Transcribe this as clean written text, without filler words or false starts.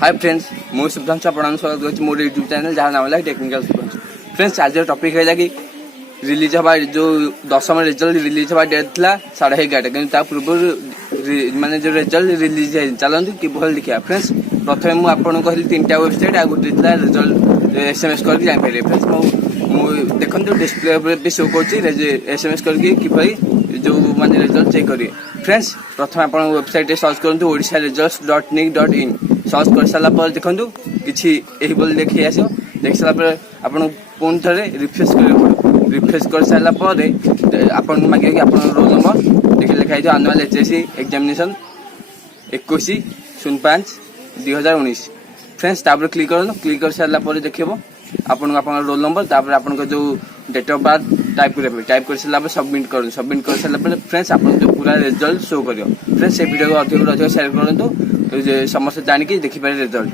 Hi friends मु शुभांशु आपन स्वागत करछि मोर यूट्यूब चैनल जहाँ नाम है टेक्निकल शुभांशु। फ्रेंड्स आज टॉपिक है कि रिलीज हवा जो 10th रिजल्ट रिलीज हवा डेट था 11:30 कि पूर्व माने जो रिजल्ट रिलीज है चलते कि भल देखिए। फ्रेंड्स प्रथम मुझे आपको कहली 3टा वेबसाइट आ गोटे रिजल्ट एसएमएस करके जापर। फ्रेंड्स देखो डिस्प्ले भी शो कर एसएमएस करके कि जो माने रिजल्ट चेक करिए। फ्रेंड्स प्रथम आप वेबसाइट सर्च करूँ ओडिशा results.nic.in सर्च कर सारा देखो किसी देखिए आस देख सारा आपन पुणी थे रिफ्रेश कर सारापर आपन मांगे कि आप रोल नंबर देखिए लिखाई आनुआल एचएससी एग्जामिनेशन 21/05/2019। फ्रेंड्स तापर क्लिक कर सारापर देखिए आपन रोल नंबर तापर आपन जो डेट ऑफ बर्थ टाइप कर सारा सबमिट कर सारा फ्रेंड्स आप जो पूरा रिजल्ट शो कर। फ्रेंड्स ये वीडियो को अधिक शेयर करूँ समस्त जानिकी देखिपारे रिजल्ट।